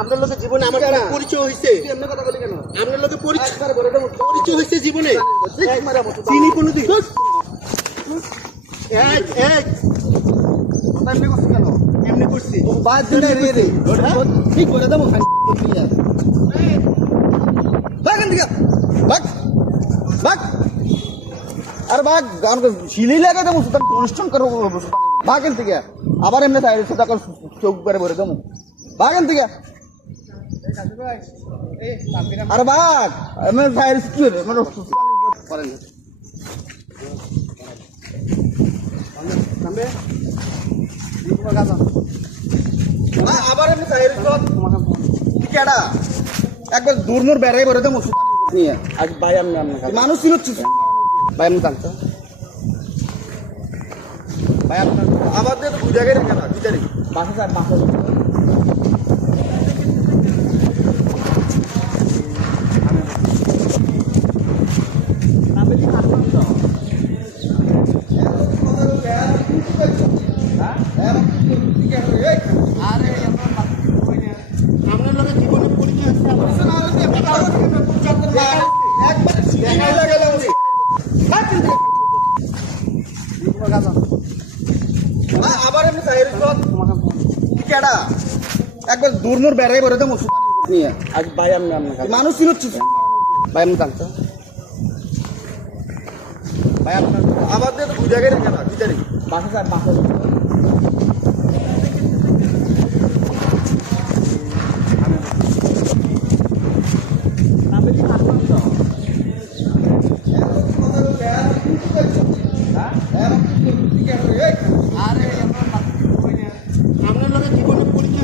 আপনার লোকের জীবনে আমার পরিচয় হয়েছে, আপনার লোকের পরিচয় হয়েছে জীবনে চিনি কোনোদিন এমনি করছি বাদ দিলে ঠিক করে দেবো আর বাঘ শিলি লাগে দেবো অনুষ্ঠান করবো বাঘেন থেকে আবার এমনি চোখ করে ভরে দেবো বাঘেন থেকে আর বাঘ করেন আবার কেডা একবার দূরমুর বেড়াই ভরে দেবো নিয়ে আজ ভাই আমি মানুষ চিনছি ভাই আমি জানতো ভাই আপনার আমাদের দু জায়গায় রেখে না দুই তারিখ বাসা স্যার বাসা আপনার লোকের জীবনে পরিচয় আবার এমনি কেডা একবার দূরমুর বেড়াই ভরে দেবো নিয়ে আজ ভাই আমি মানুষ চিনছি ভাই আমি জানতো ভাই আপনার আমাদের দু জায়গায় রেখে না দুই তারিখ বাসা স্যার বাসা আপনার লোকের জীবনে পরিচয়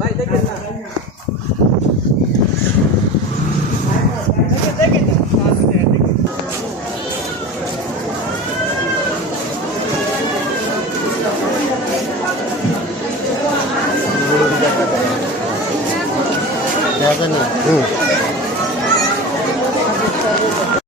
ভাই দেখেন না দেখা